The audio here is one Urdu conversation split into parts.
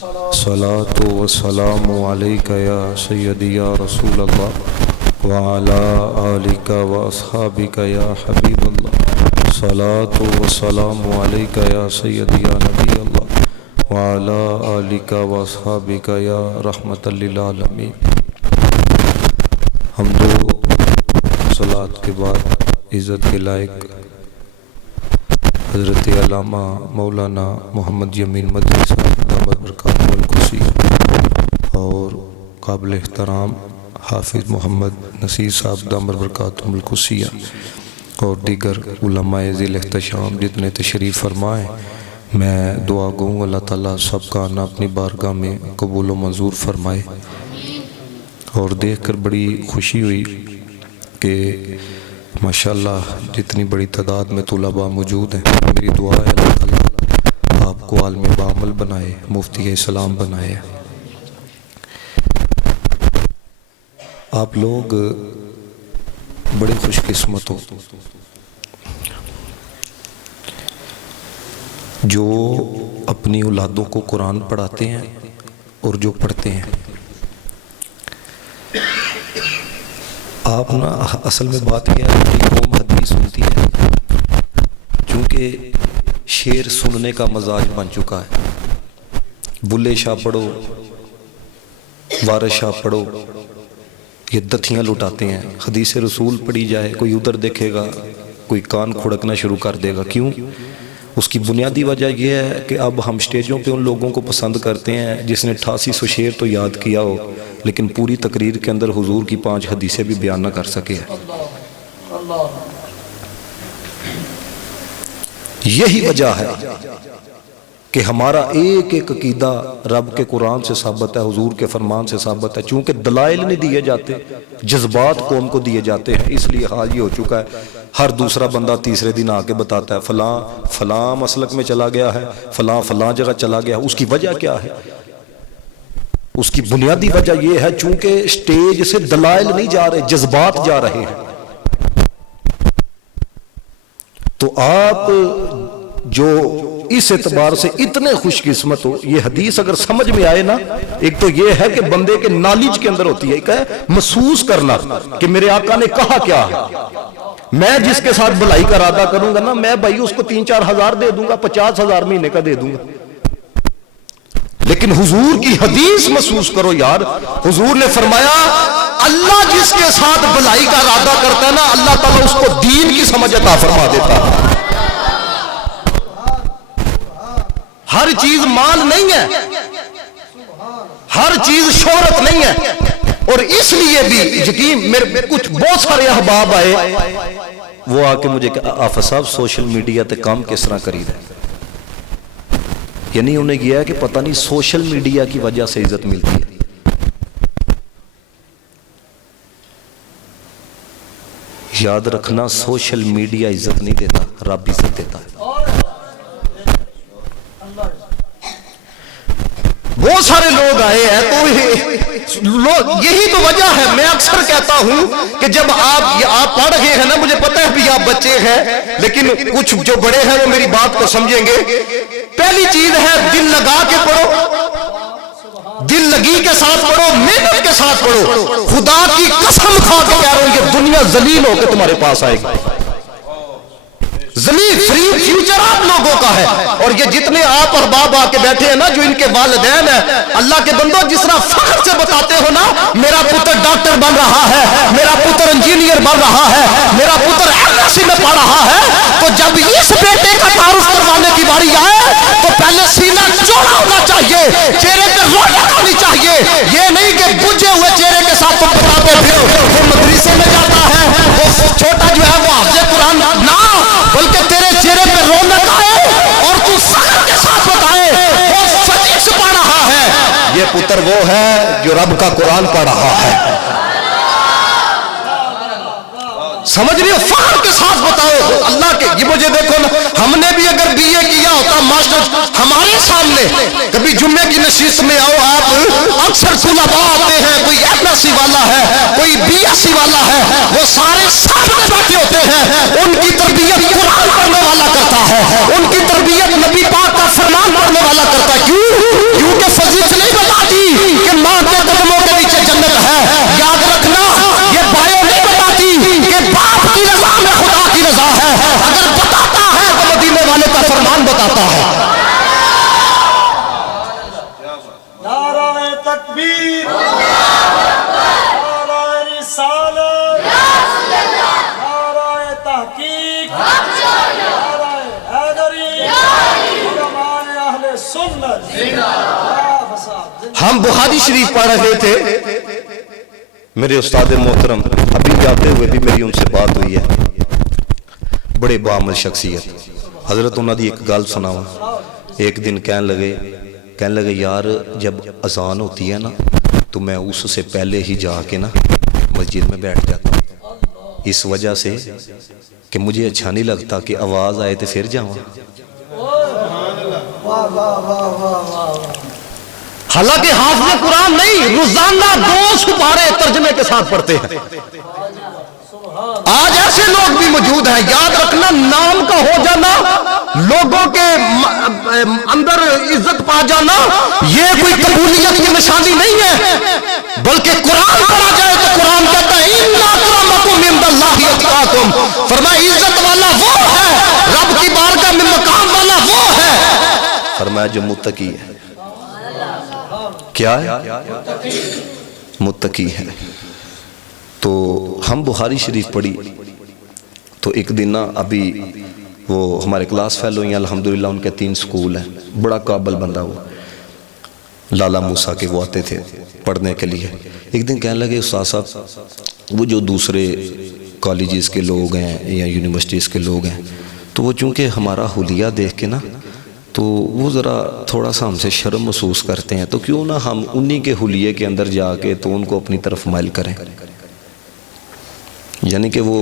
صلاۃ و سلام علیک یا سیدی یا رسول اللہ وعلی آلک و اصحابک یا حبیب اللہ صلاۃ و سلام علیک یا سیدی یا نبی اللہ وعلی آلک و اصحابک یا رحمت للعالمین۔ حمد و صلاۃ کے بعد عزت کے لائق حضرت علامہ مولانا محمد یمین مدنی صاحب دامت برکاتہ القدسی اور قابل احترام حافظ محمد نصیر صاحب دامت برکاتہ القدسی اور دیگر علماء ذی الاحتشام جتنے تشریف فرمائیں، میں دعا گوں اللہ تعالیٰ سب کا آنا اپنی بارگاہ میں قبول و منظور فرمائے۔ اور دیکھ کر بڑی خوشی ہوئی کہ ماشاءاللہ جتنی بڑی تعداد میں طلباء موجود ہیں۔ میری دعا ہے اللہ تعالیٰ آپ کو عالم بعمل بنائے، مفتی اسلام بنائے۔ آپ لوگ بڑے خوش قسمت ہو جو اپنی اولادوں کو قرآن پڑھاتے ہیں اور جو پڑھتے ہیں۔ آپ نا اصل میں بات یہ ہے کہ قوم حدیث سنتی ہے، چونکہ شعر سننے کا مزاج بن چکا ہے۔ بلے شاہ پڑھو، وارث شاہ پڑھو، یہ دتھیاں لٹاتے ہیں۔ حدیث رسول پڑھی جائے کوئی ادھر دیکھے گا، کوئی کان کھڑکنا شروع کر دے گا۔ کیوں؟ اس کی بنیادی وجہ یہ ہے کہ اب ہم سٹیجوں پہ ان لوگوں کو پسند کرتے ہیں جس نے 8800 شعر تو یاد کیا ہو لیکن پوری تقریر کے اندر حضور کی 5 حدیثیں بھی بیان نہ کر سکے۔ یہی وجہ ہے کہ ہمارا ایک ایک عقیدہ رب کے قرآن سے ثابت ہے، حضور کے فرمان سے ثابت ہے۔ چونکہ دلائل نہیں دیے جاتے، جذبات قوم کو دیے جاتے ہیں، اس لیے حال یہ ہو چکا ہے ہر دوسرا بندہ تیسرے دن آ کے بتاتا ہے فلاں مسلک میں چلا گیا ہے، فلاں جگہ چلا گیا ہے۔ اس کی وجہ کیا ہے؟ اس کی بنیادی وجہ یہ ہے چونکہ سٹیج سے دلائل نہیں جا رہے، جذبات جا رہے ہیں۔ تو آپ جو اس اعتبار سے اتنے خوش قسمت ہو، یہ حدیث اگر سمجھ میں آئے نا، ایک تو یہ ہے کہ بندے کے نالج کے اندر ہوتی ہے، ایک ہے محسوس کرنا کہ میرے آقا نے کہا کیا ہے۔ میں جس کے ساتھ بھلائی کا ارادہ کروں گا نا، میں بھائی اس کو 3-4 ہزار دے دوں گا، 50,000 مہینے کا دے دوں گا، لیکن حضور کی حدیث محسوس کرو یار۔ حضور نے فرمایا اللہ جس کے ساتھ بھلائی کا ارادہ کرتا ہے نا، اللہ تعالیٰ اس کو دین کی سمجھ عطا فرما دیتا ہے۔ ہر چیز مال نہیں ہے، ہر چیز شہرت نہیں ہے۔ اور اس لیے بھی یقین میرے کچھ بہت سارے احباب آئے، وہ آ کے مجھے کہا آفا صاحب سوشل میڈیا تے کام کس طرح کری رہے، یعنی انہیں یہ ہے کہ پتہ نہیں سوشل میڈیا کی وجہ سے عزت ملتی ہے۔ یاد رکھنا سوشل میڈیا عزت نہیں دیتا، رب عزت دیتا ہے۔ بہت سارے لوگ آئے ہیں تو یہی تو وجہ ہے۔ میں اکثر کہتا ہوں کہ جب آپ پڑھ رہے ہیں نا، مجھے پتہ ہے بھی آپ بچے ہیں لیکن کچھ جو بڑے ہیں وہ میری بات کو سمجھیں گے۔ پہلی چیز ہے دل لگا کے پڑھو، دل لگی کے ساتھ پڑھو، محنت کے ساتھ پڑھو۔ خدا کی قسم کھا کے کہہ رہا ہوں یہ دنیا ذلیل ہو کے تمہارے پاس آئے گی۔ ذلیل فری فیوچر آپ لوگوں کا ہے۔ اور یہ جتنے آپ احباب آ کے بیٹھے ہیں نا، جو ان کے والدین ہیں، اللہ کے بندوں جس طرح فخر سے بتاتے ہو نا میرا پتر ڈاکٹر بن رہا ہے، میرا پتر انجینئر بن رہا ہے، میرا پتر MSc میں پڑھ رہا ہے، تو جب اس بیٹے کا تعارف کروانے کی باری آئے تو پہلے سینہ چوڑا ہونا چاہیے، چہرے پہ رونق ہونی چاہیے۔ یہ نہیں کہ بجھے ہوئے چہرے کے ساتھ تم بتاتے پھرو وہ مدرسے میں جاتا ہے، وہ چھوٹا جو ہے وہ حافظ قرآن نہ، بلکہ تیرے چہرے پہ رونق آئے اور تو فخر کے ساتھ بتائے وہ حدیث پڑھ رہا ہے، یہ پتر وہ ہے جو رب کا قرآن پڑھ رہا ہے۔ سمجھ رہی ہو؟ فخر کے ساتھ بتاؤ اللہ کے۔ یہ مجھے دیکھو نا، ہم نے بھی اگر BA کیا ہوتا ماسٹر ہمارے سامنے کبھی جمعے کی نشست میں آؤ آپ، اکثر طلباء آتے ہیں، کوئی MSc والا ہے، کوئی BSc والا ہے، وہ سارے سامنے بیٹھے ہوتے ہیں۔ ان کی تربیت قرآن پڑھنے والا کرتا ہے، ان کی تربیت نبی پاک کا فرمان پڑھنے والا کرتا ہے۔ کیوں؟ کیونکہ ہم بخاری شریف پڑھ رہے تھے، میرے استاد محترم ابھی جاتے ہوئے بھی میری ان سے بات ہوئی ہے، بڑے باعمل شخصیت حضرت، انہوں نے ایک گل سناؤں۔ ایک دن کہنے لگے یار جب اذان ہوتی ہے نا تو میں اس سے پہلے ہی جا کے نا مسجد میں بیٹھ جاتا ہوں، اس وجہ سے کہ مجھے اچھا نہیں لگتا کہ آواز آئے تو پھر جاؤں۔ حالانکہ حافظ قرآن نہیں، روزانہ 2 سپارے ترجمے کے ساتھ پڑھتے ہیں۔ آج ایسے لوگ بھی موجود ہیں، یاد رکھنا نام کا ہو جانا، لوگوں کے اندر عزت پا جانا، یہ کوئی قبولیت کی نشانی نہیں ہے، بلکہ قرآن پڑھا جائے تو قرآن کہتا ہے اِنَّ أَكْرَمَكُمْ عِندَ اللَّهِ أَتْقَاكُمْ، فرمایا عزت والا وہ ہے، رب کی بارگاہ میں مقام والا وہ ہے، فرمایا جو متقی ہے۔ کیا ہے؟ متقی ہے۔ تو ہم بخاری شریف پڑھی تو ایک دن نا ابھی وہ ہمارے کلاس فیلو ہیں الحمدللہ، ان کے 3 سکول ہیں، بڑا قابل بندہ وہ لالا موسیٰ کے وہ آتے تھے پڑھنے کے لیے۔ ایک دن کہنے لگے استاد صاحب وہ جو دوسرے کالجز کے لوگ ہیں یا یونیورسٹیز کے لوگ ہیں تو وہ چونکہ ہمارا حلیہ دیکھ کے نا تو وہ ذرا تھوڑا سا ہم سے شرم محسوس کرتے ہیں، تو کیوں نہ ہم انہی کے حلیے کے اندر جا کے تو ان کو اپنی طرف مائل کریں، یعنی کہ وہ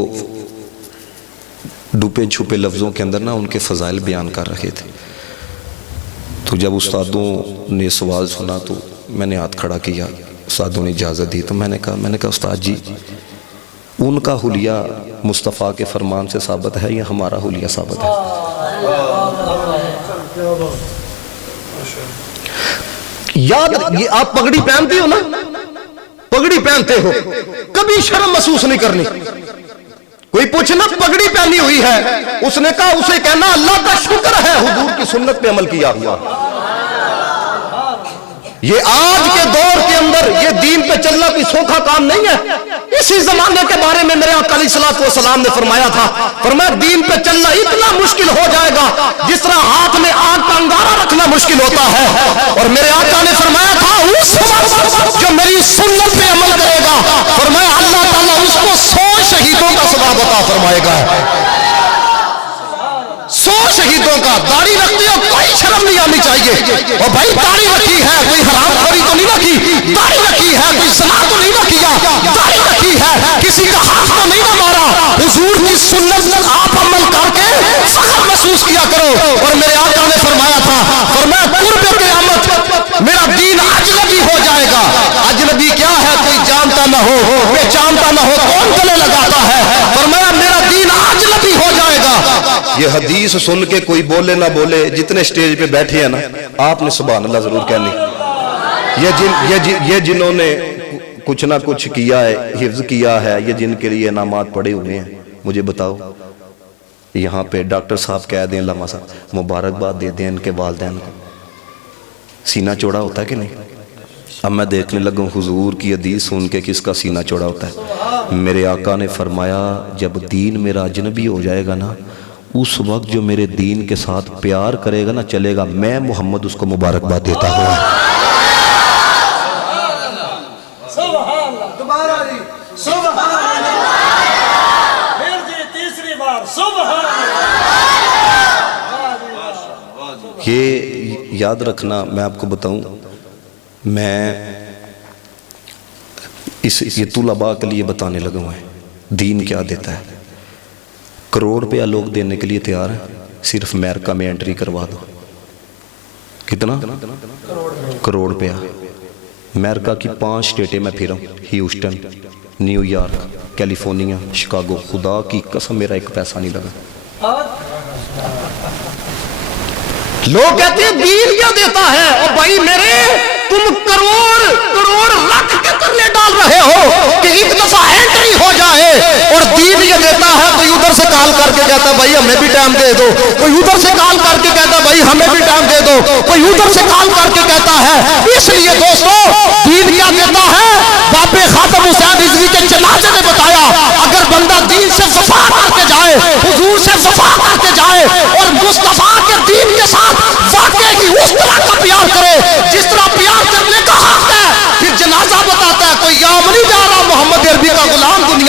ڈوپے چھپے لفظوں کے اندر نا ان کے فضائل بیان کر رہے تھے۔ تو جب استادوں نے سوال سنا تو میں نے ہاتھ کھڑا کیا، استادوں نے اجازت دی تو میں نے کہا استاد جی ان کا حلیہ مصطفیٰ کے فرمان سے ثابت ہے یا ہمارا حلیہ ثابت ہے؟ یاد یہ آپ پگڑی پہنتے ہو نا، پگڑی پہنتے ہو کبھی شرم محسوس نہیں کرنی۔ کوئی پوچھنا پگڑی پہنی ہوئی ہے، اس نے کہا اسے کہنا اللہ کا شکر ہے حضور کی سنت پہ عمل کیا ہوا۔ یہ آج کے دور کے اندر یہ دین پہ چلنا کوئی سوکھا کام نہیں ہے۔ اسی زمانے کے بارے میں میرے آقا علیہ السلام نے فرمایا تھا، فرمایا دین پہ چلنا اتنا مشکل ہو جائے گا جس طرح ہاتھ میں آگ کا انگارہ رکھنا مشکل ہوتا ہے، اور میرے آقا نے فرمایا تھا اس وقت جو میری سنت پہ عمل کرے گا فرمایا اللہ تعالیٰ اس کو 100 شہیدوں کا ثواب عطا فرمائے گا۔ 100 شہیدوں کا۔ داڑھی رکھتے ہو کوئی شرم نہیں آنی چاہیے، اور بھائی داڑھی رکھی ہے کوئی حرام خوری تو نہیں رکھی، داڑھی رکھی ہے کوئی زنا تو نہیں کیا، داڑھی رکھی ہے کسی کا ہاتھ تو نہیں مارا، حضور کی سنت آپ عمل کر کے فخر محسوس کیا کرو۔ اور میرے آقا نے فرمایا تھا، فرمایا قرب قیامت میرا دین اجنبی ہو جائے گا۔ اجنبی کیا ہے؟ کوئی جانتا نہ ہو، پہچانتا نہ ہو، کون گلے لگاتا ہے؟ فرمایا میرا دین اجنبی ہو جائے گا۔ یہ حدیث سن کے کوئی بولے نہ بولے، جتنے سٹیج پہ بیٹھے ہیں نا آپ نے سبحان اللہ ضرور کہنی۔ یہ جنہوں نے کچھ نہ کچھ کیا ہے، حفظ کیا ہے، یہ جن کے لیے انعامات پڑے ہوئے ہیں، مجھے بتاؤ یہاں پہ ڈاکٹر صاحب کہہ دیں، علامہ صاحب مبارکباد دے دیں ان کے والدین کو، سینہ چوڑا ہوتا ہے کہ نہیں؟ اب میں دیکھنے لگوں حضور کی حدیث سن کے کس کا سینہ چوڑا ہوتا ہے۔ میرے آقا نے فرمایا جب دین میرا اجنبی ہو جائے گا نا، اس وقت جو میرے دین کے ساتھ پیار کرے گا نا چلے گا، میں محمد اس کو مبارکباد دیتا ہوں۔ یہ یاد رکھنا، میں آپ کو بتاؤں، میں یہ طلباء کے لیے بتانے لگا ہوں دین کیا دیتا ہے۔ کروڑ روپیہ لوگ دینے کے لیے تیار ہیں، صرف امریکہ میں انٹری کروا دو۔ کتنا؟ کروڑ روپیہ۔ امریکہ کی 5 اسٹیٹیں میں پھرا ہوں، Houston, new York, California, Chicago, خدا کی قسم میرا ایک پیسہ نہیں لگا۔ لوگ کہتے ہیں دین کیا دیتا ہے، اور بھائی میرے تم کروڑ رکھ کے ترلے ڈال رہے ہو کہ ایک دفعہ انٹری ہو جائے، اور دین یہ دیتا ہے کوئی ادھر سے کال کر کے کہتا ہے بھائی ہمیں بھی ٹائم دے دو، کوئی ادھر سے کال کر کے کہتا ہے بھائی ہمیں بھی ٹائم دے دو، کوئی ادھر سے کال کر کے کہتا ہے۔ اس لیے دوستو دین کیا دیتا ہے؟ باپ خاتم حسین رضوی کے جنازے نے بتایا اگر بندہ دین سے وفا کر کے جائے، حضور سے وفا کر کے جائے، اور مصطفیٰ کے دین کے ساتھ واقعے کی اس طرح کا پیار کرے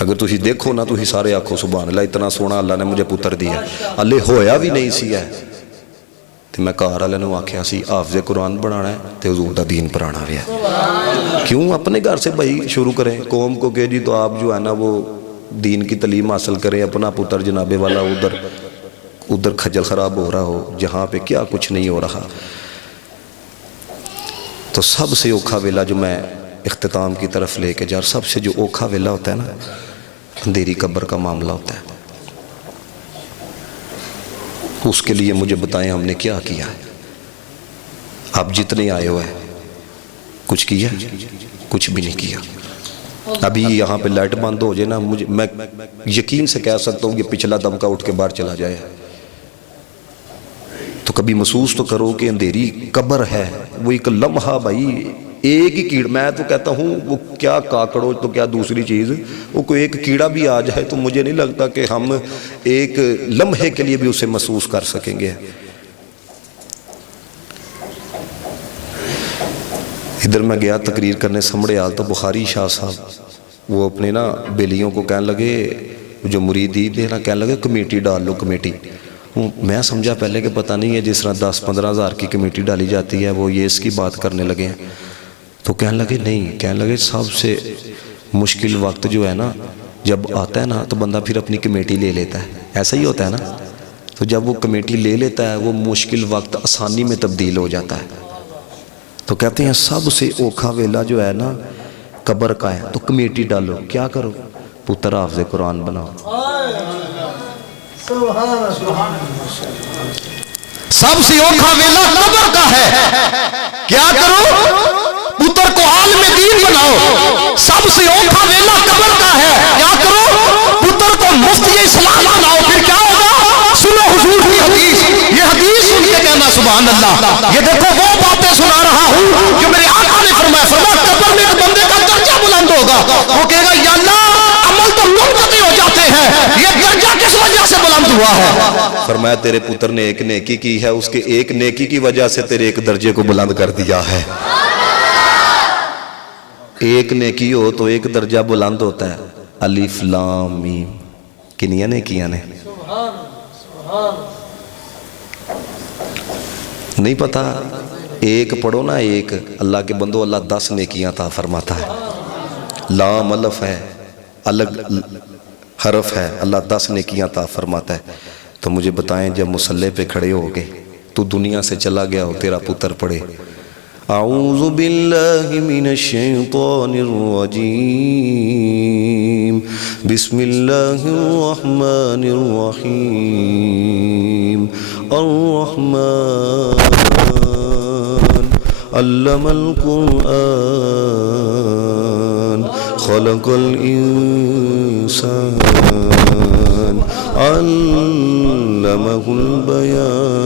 اگر تسی دیکھو نا تسی سارے آکھو سبحان اللہ اتنا سونا اللہ نے مجھے پتر دیا اللہ ہویا بھی نہیں سی ہے تو میں کہا رہا لنو آکھیا سی حافظ قرآن بنانا ہے تو حضور دا دین پرانا بھی ہے کیوں اپنے گھر سے بھائی شروع کریں قوم کو کہ جی تو آپ جو ہے نا وہ دین کی تعلیم حاصل کریں اپنا پتر جناب والا ادھر کھجل خراب ہو رہا ہو جہاں پہ کیا کچھ نہیں ہو رہا تو سب سے اوکھا ویلا جو میں اختتام کی طرف لے کے جا سب سے جو اوکھا ویلا ہوتا ہے نا اندھیری قبر کا معاملہ ہوتا ہے اس کے لیے مجھے بتائیں ہم نے کیا کیا ہے آپ جتنے آئے ہوئے کچھ کیا کچھ بھی نہیں کیا ابھی یہاں پہ لائٹ بند ہو جائے نا میں یقین سے کہہ سکتا ہوں کہ پچھلا دمکا اٹھ کے باہر چلا جائے تو کبھی محسوس تو کرو کہ اندھیری قبر ہے وہ ایک لمحہ بھائی ایک ہی کیڑ میں تو کہتا ہوں وہ کیا کاکڑو تو کیا دوسری چیز وہ کوئی ایک کیڑا بھی آ جائے تو مجھے نہیں لگتا کہ ہم ایک لمحے کے لیے بھی اسے محسوس کر سکیں گے ادھر میں گیا تقریر کرنے سمڑے آل تو بخاری شاہ صاحب وہ اپنے نا بیلیوں کو کہنے لگے جو مریدی دے نا کہنے لگے کمیٹی ڈال لو کمیٹی میں سمجھا پہلے کہ پتہ نہیں ہے جس طرح 10-15 ہزار کی کمیٹی ڈالی جاتی ہے وہ یہ اس کی بات کرنے لگے ہیں تو کہنے لگے نہیں کہنے لگے سب سے مشکل وقت جو ہے نا جب آتا ہے نا تو بندہ پھر اپنی کمیٹی لے لیتا ہے ایسا ہی ہوتا ہے نا تو جب وہ کمیٹی لے لیتا ہے وہ مشکل وقت آسانی میں تبدیل ہو جاتا ہے تو کہتے ہیں سب سے اوکھا ویلا جو ہے نا قبر کا ہے تو کمیٹی ڈالو کیا کرو پتر حافظ قرآن بناؤ سب سے اوکھا ویلا قبر کا ہے کیا کرو پتر کو عالم دین بناؤ سب سے اوکھا ویلا قبر کا ہے کیا کرو پتر کو مفتی اسلام بناؤ پھر کیا ہوگا سنو حضور کی حدیث یہ حدیث سن کے کہنا سبحان اللہ یہ دیکھو وہ باتیں سنا رہا ہوں جو میرے آقا نے فرمایا قبر میں ایک بندے کا درجہ بلند ہوگا وہ کہے گا یا اللہ عمل تو منقطع ہو جاتے ہیں یہ درجہ کس وجہ سے بلند ہوا ہے فرمایا تیرے پتر نے ایک نیکی کی ہے اس کے ایک نیکی کی وجہ سے تیرے ایک درجے کو بلند کر دیا ہے ایک نیکی ہو تو ایک درجہ بلند ہوتا ہے الف لام میم کنیاں نیکیاں نے نہیں پتا ایک پڑھو نا ایک اللہ کے بندو اللہ 10 نیکیاں عطا فرماتا ہے لام الف ہے الگ حرف ہے اللہ 10 نیکیاں عطا فرماتا ہے تو مجھے بتائیں جب مصلی پہ کھڑے ہو گئے تو دنیا سے چلا گیا ہو تیرا پتر پڑھے اعوذ باللہ من الشیطان الرجیم بسم اللہ الرحمن الرحیم الرحمن علم القرآن خلق الانسان علمه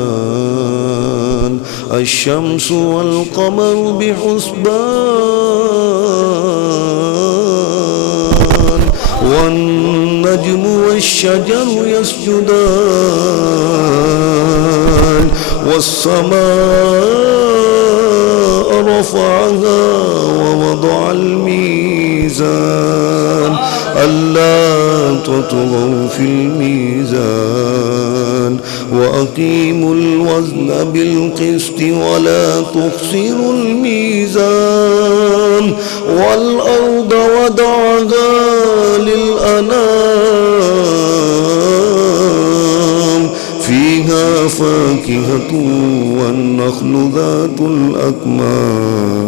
البيان الشمس والقمر بحسبان والنجم والشجر يسجدان والسماء رفعها ووضع الميزان ألا تطغوا في الميزان وأقيموا الوزن بالقسط ولا تخسروا الميزان والأرض وضعها للأنام فيها فاكهة والنخل ذات الأكمام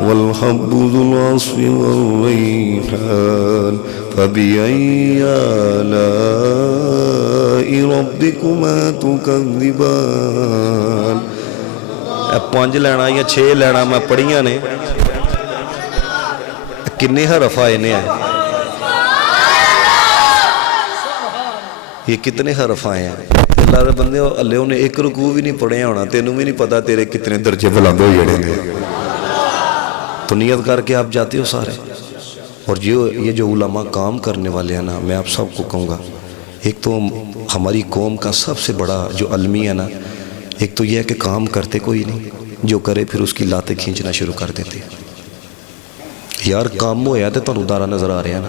والحب ذو العصف والريحان فبأي آلاء ربكما تكذبان 5 لینا یا 6 لینا میں پڑھیاں نے کنے حرف آئے نے ہیں یہ کتنے حرف آئے ہیں اللہ رب بندے اللہ انہیں ایک رکوع بھی نہیں پڑھے ہونا تینوں بھی نہیں پتا تیرے کتنے درجے بلند ہو جڑے ہیں تو نیت کر کے آپ جاتے ہو سارے اور یہ جو علماء کام کرنے والے ہیں نا میں آپ سب کو کہوں گا ایک تو ہماری قوم کا سب سے بڑا جو علمی ہے نا ایک تو یہ ہے کہ کام کرتے کوئی نہیں جو کرے پھر اس کی لاتیں کھینچنا شروع کر دیتے یار کام ہویا تے تو دارہ نظر آ رہے ہیں نا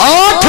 8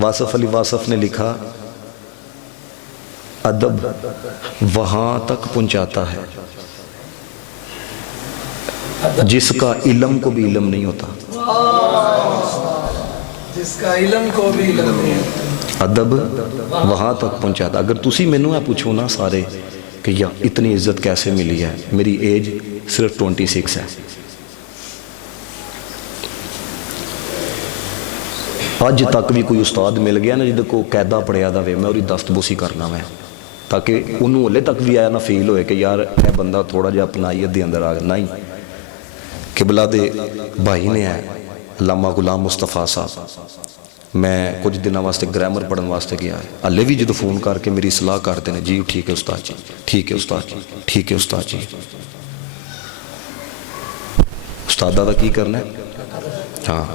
واصف علی واصف نے لکھا ادب وہاں تک پہنچاتا ہے جس کا علم کو بھی علم نہیں ہوتا. جس کا علم کو بھی علم نہیں ہے. ادب وہاں تک پہنچاتا. اگر تسی مینوں یہ پوچھو نا سارے کہ یا اتنی عزت کیسے ملی ہے, میری ایج صرف 26 ہے. اج تک بھی کوئی استاد مل گیا نا جہاں کو قاعدہ پڑھیا دا وے, میں وہی دست بوسی کرنا میں, تاکہ انہوں ہلے تک بھی آیا نہ فیل ہوئے کہ یار یہ بندہ تھوڑا جہا اپنائیت دے اندر آ گیا. نہیں, قبلہ دے بھائی نے ہے علامہ غلام مصطفیٰ صاحب, میں کچھ دنوں واسطے گرامر پڑھن واسطے گیا ہے. ہلے بھی جدو فون کر کے میری صلاح کرتے ہیں, جی ٹھیک ہے استاد جی, ٹھیک ہے استاد جی, ٹھیک ہے استاد جی. استادہ دا کی کرنا ہے؟ ہاں.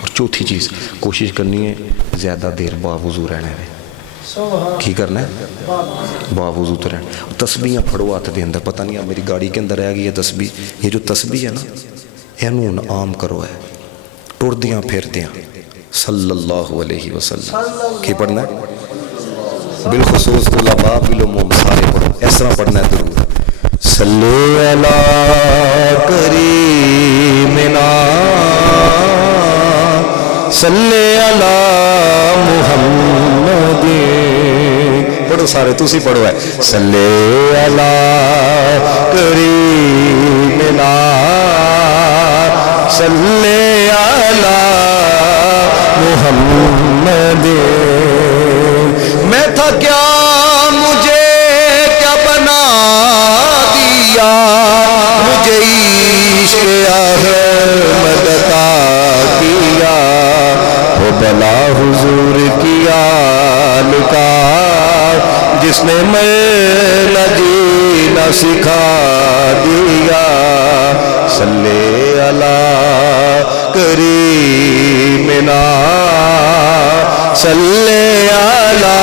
اور چوتھی چیز کوشش کرنی ہے زیادہ دیر باوضو رہنا ہے. کی کرنا ہے؟ باوضو تو رہنا. تسبیحاں پھڑو ہاتھ دے اندر, پتہ نہیں میری گاڑی کے اندر رہ گئی ہے تسبیح. یہ جو تسبیح ہے نا یہ عام کرو ہے, ٹردیاں پھیرتیاں صلی اللہ علیہ وسلم. کی پڑھنا ہے؟ بالخصوص طلباء بالعموم سارے پڑھو, اس طرح پڑھنا ہے ضرور. صلی علی کریمنا صلی علی محمد. پڑھو سارے, تسی پڑھو ہے. صلی علی کریمنا صلی علی محمد. میں تھا کیا مجھے کیا بنا دیا, مجھے عشق احمد عطا کیا, وہ بلا حضور کیا لکا جس نے میں نہ جینا سکھا دیا. صلی علی کریمنا صلی علی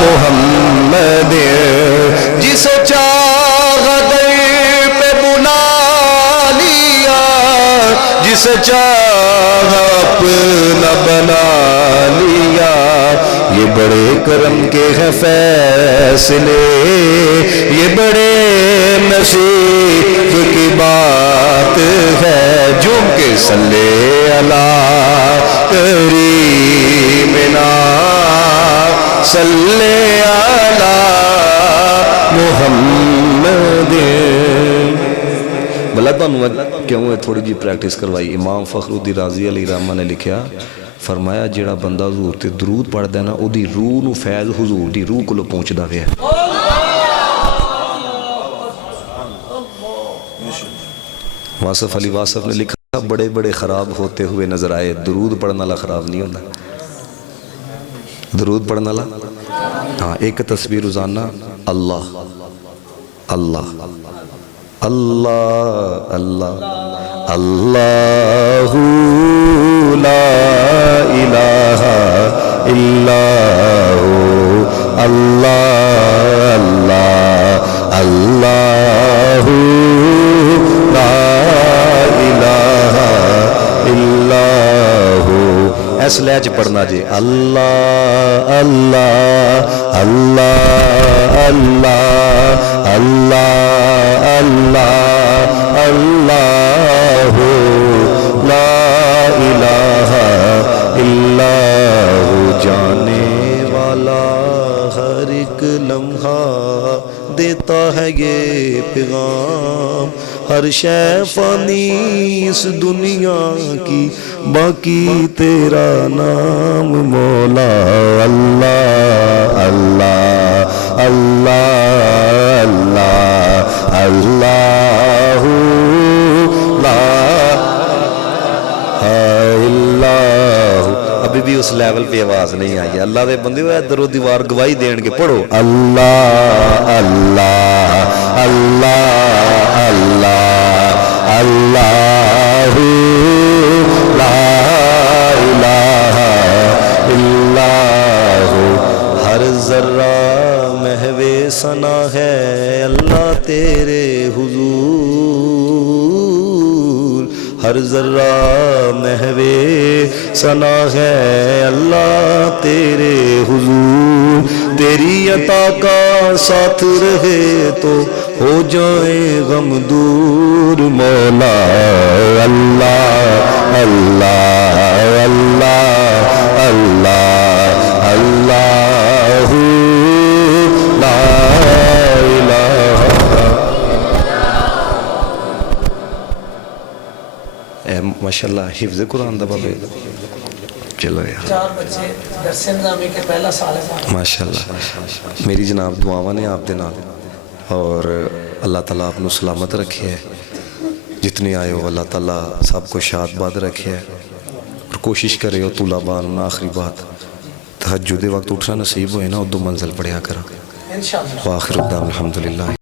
محمد. جسے چاہا در پہ بلا لیا, جسے چاہا اپنا بنا لیا. یہ بڑے کرم کے ہیں فیصلے, یہ بڑے نصیب کی بات ہے. جھوم کے صلی علی کریمنا صلی علی محمد. بلا تمہیں کیوں ہے تھوڑی جی پریکٹس کروائی. امام فخر الدین رازی علیہ رحمہ نے لکھیا, فرمایا جیڑا بندہ حضور تے درود پڑھدا ہے نا او دی روح نو فیض حضور دی روح کولو پہنچدا وے. واصف علی واصف نے لکھا بڑے بڑے خراب ہوتے ہوئے نظر آئے, درود پڑھنے والا خراب نہیں ہوتا. درود پڑھنے والا ہاں. ایک تصویر روزانہ اللہ اللہ اللہ اللہ اللہ لا الہ الا ہو, اللہ اللہ اللہ لا الہ الا ہو. اس لہجے پڑھنا جی اللہ اللہ اللہ اللہ اللہ اللہ اللہ لا الہ الا ہو. جانے والا ہر ایک لمحہ دیتا ہے یہ پیغام, ہر شے فانی اس دنیا کی, باقی تیرا نام مولا. اللہ اللہ اللہ اللہ اللہ لا الہ. ابھی بھی اس لیول پہ آواز نہیں آئی. اللہ دے بندے ہوئے در و دیوار گواہی دین گے. پڑھو اللہ اللہ اللہ اللہ اللہ لا الہ الا ہو. ہر ذرہ محو ثنا ہے اللہ تیرے حضور, ہر ذرہ محو ثنا ہے اللہ تیرے حضور، تیری عطا کا ساتھ رہے تو ہو جائے غم دور، مولا اللہ اللہ اللہ اللہ اللہ لا الہ۔ اے ماشاءاللہ حفظ قرآن دا بابے، چلو یار 4 بچے درس نظامی کے پہلا سال ہے ماشاءاللہ۔ میری جناب دعاواں نے آپ دے نال، اور اللہ تعالیٰ آپ نو سلامت رکھے ہے، جتنے آئے ہو اللہ تعالیٰ سب کو شاد باد رکھے ہے، اور کوشش کرے ہو طلباء آخری بات تہجد وقت اٹھنا نصیب ہوئے نا، ادو منزل پڑھیا کرا۔ انشاءاللہ۔ وآخر الدعوانا الحمدللہ۔